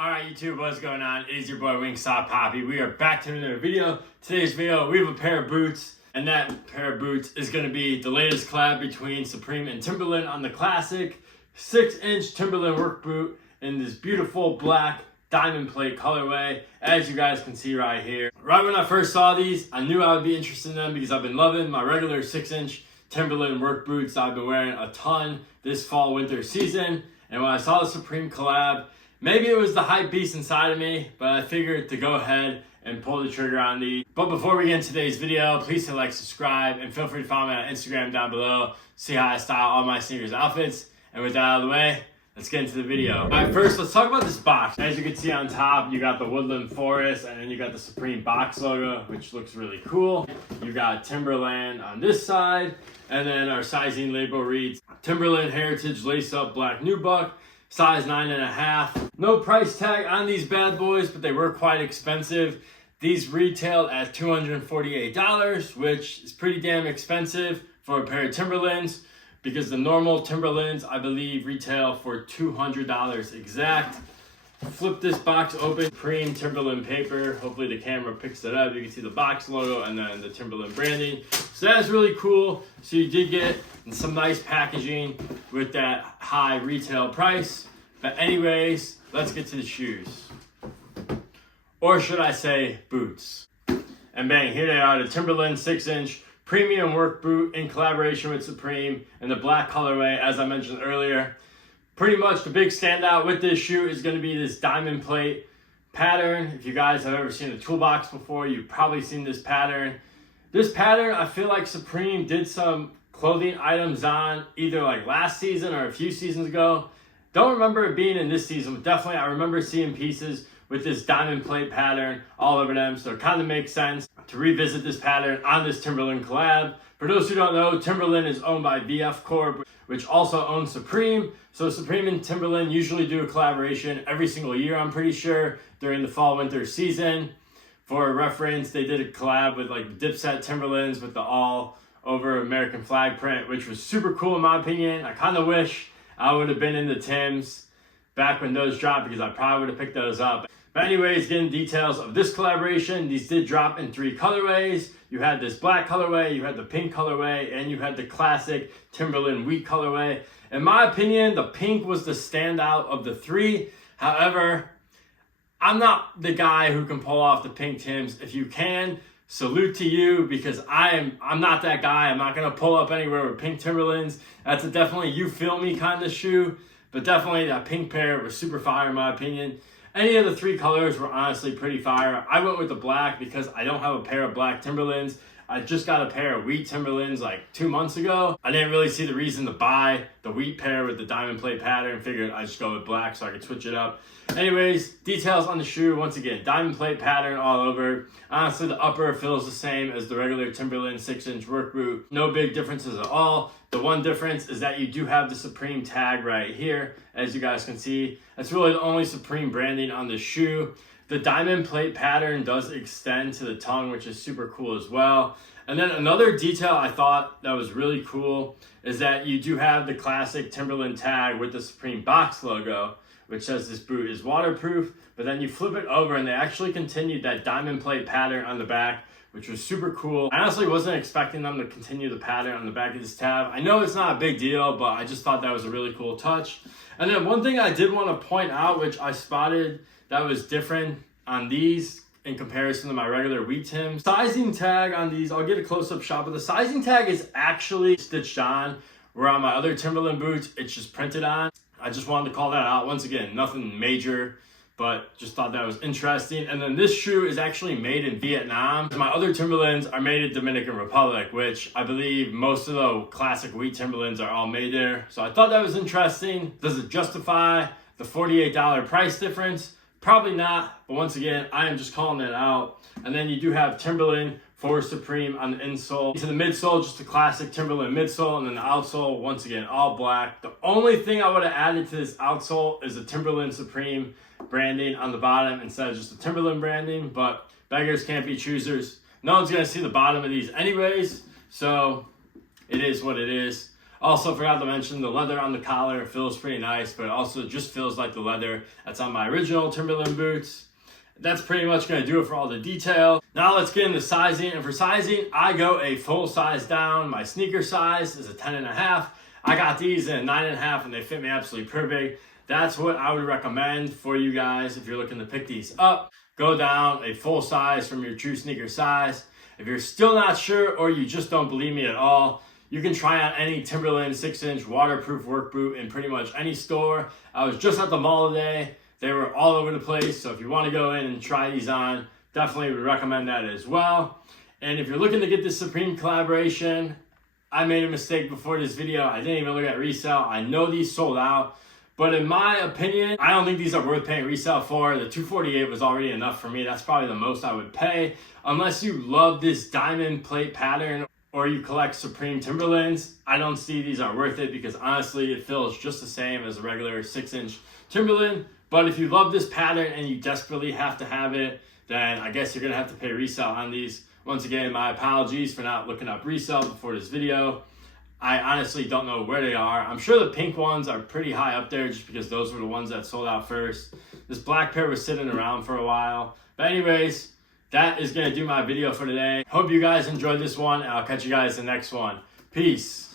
Alright YouTube, what's going on? It is your boy Wingstop Poppy. We are back to another video. Today's video, we have a pair of boots, and that pair of boots is going to be the latest collab between Supreme and Timberland on the classic 6-inch Timberland work boot in this beautiful black diamond plate colorway, as you guys can see right here. Right when I first saw these, I knew I would be interested in them because I've been loving my regular 6-inch Timberland work boots I've been wearing a ton this fall winter season. And when I saw the Supreme collab, maybe it was the hype beast inside of me, but I figured to go ahead and pull the trigger on these. But before we get into today's video, please hit like, subscribe, and feel free to follow me on Instagram down below. See how I style all my sneakers outfits. And with that out of the way, let's get into the video. All right, first let's talk about this box. As you can see on top, you got the Woodland Forest, and then you got the Supreme box logo, which looks really cool. You got Timberland on this side, and then our sizing label reads Timberland Heritage Lace Up Black Nubuck, size 9.5. No price tag on these bad boys, but they were quite expensive. These retailed at $248, which is pretty damn expensive for a pair of Timberlands, because the normal Timberlands, I believe, retail for $200 exact. Flip this box open, Supreme Timberland paper. Hopefully the camera picks it up. You can see the box logo and then the Timberland branding. So that's really cool. So you did get some nice packaging with that high retail price. But anyways, let's get to the shoes. Or should I say boots. And bang, here they are, the Timberland 6-inch premium work boot in collaboration with Supreme in the black colorway, as I mentioned earlier. Pretty much the big standout with this shoe is going to be this diamond plate pattern. If you guys have ever seen a toolbox before, you've probably seen this pattern. This pattern, I feel like Supreme did some clothing items on either like last season or a few seasons ago. Don't remember it being in this season, but definitely I remember seeing pieces with this diamond plate pattern all over them. So it kind of makes sense to revisit this pattern on this Timberland collab. For those who don't know, Timberland is owned by VF Corp, which also owns Supreme. So Supreme and Timberland usually do a collaboration every single year, I'm pretty sure, during the fall winter season. For reference, they did a collab with like Dipset Timberlands with the all over American flag print, which was super cool in my opinion. I kind of wish I would have been in the Tims back when those dropped, because I probably would have picked those up. But anyways, getting details of this collaboration, these did drop in 3 colorways. You had this black colorway, you had the pink colorway, and you had the classic Timberland wheat colorway. In my opinion, the pink was the standout of the 3. However, I'm not the guy who can pull off the pink Tims. If you can, salute to you, because I'm not that guy. I'm not gonna pull up anywhere with pink Timberlands. That's a definitely you feel me kind of shoe. But definitely that pink pair was super fire in my opinion. Any of the 3 colors were honestly pretty fire. I went with the black because I don't have a pair of black Timberlands. I just got a pair of wheat Timberlands like 2 months ago. I didn't really see the reason to buy the wheat pair with the diamond plate pattern. Figured I'd just go with black so I could switch it up. Anyways, details on the shoe. Once again, diamond plate pattern all over. Honestly, the upper feels the same as the regular Timberland 6-inch work boot. No big differences at all. The one difference is that you do have the Supreme tag right here, as you guys can see. That's really the only Supreme branding on the shoe. The diamond plate pattern does extend to the tongue, which is super cool as well. And then another detail I thought that was really cool is that you do have the classic Timberland tag with the Supreme box logo, which says this boot is waterproof. But then you flip it over and they actually continued that diamond plate pattern on the back, which was super cool. I honestly wasn't expecting them to continue the pattern on the back of this tab. I know it's not a big deal, but I just thought that was a really cool touch. And then one thing I did want to point out, which I spotted that was different on these in comparison to my regular wheat Tims. Sizing tag on these, I'll get a close-up shot, but the sizing tag is actually stitched on, where on my other Timberland boots, it's just printed on. I just wanted to call that out. Once again, nothing major, but just thought that was interesting. And then this shoe is actually made in Vietnam. My other Timberlands are made in Dominican Republic, which I believe most of the classic wheat Timberlands are all made there. So I thought that was interesting. Does it justify the $48 price difference? Probably not, but once again, I am just calling it out. And then you do have Timberland for Supreme on the insole. To the midsole, just a classic Timberland midsole, and then the outsole, once again, all black. The only thing I would have added to this outsole is the Timberland Supreme branding on the bottom instead of just the Timberland branding, but beggars can't be choosers. No one's gonna see the bottom of these anyways, so it is what it is. Also forgot to mention the leather on the collar feels pretty nice, but it also just feels like the leather that's on my original Timberland boots. That's pretty much going to do it for all the detail. Now let's get into sizing. And for sizing, I go a full size down. My sneaker size is a 10.5. I got these in a 9.5 and they fit me absolutely perfect. That's what I would recommend for you guys if you're looking to pick these up. Go down a full size from your true sneaker size. If you're still not sure or you just don't believe me at all, you can try out any Timberland 6-inch waterproof work boot in pretty much any store. I was just at the mall today. They were all over the place, so if you want to go in and try these on, definitely would recommend that as well. And if you're looking to get this Supreme collaboration, I made a mistake before this video. I didn't even look at resale. I know these sold out, but in my opinion, I don't think these are worth paying resale for. The $248 was already enough for me. That's probably the most I would pay. Unless you love this diamond plate pattern or you collect Supreme Timberlands, I don't see these are worth it because honestly, it feels just the same as a regular 6-inch Timberland. But if you love this pattern and you desperately have to have it, then I guess you're gonna have to pay resale on these. Once again, my apologies for not looking up resale before this video. I honestly don't know where they are. I'm sure the pink ones are pretty high up there just because those were the ones that sold out first. This black pair was sitting around for a while. But anyways, that is gonna do my video for today. Hope you guys enjoyed this one and I'll catch you guys in the next one. Peace.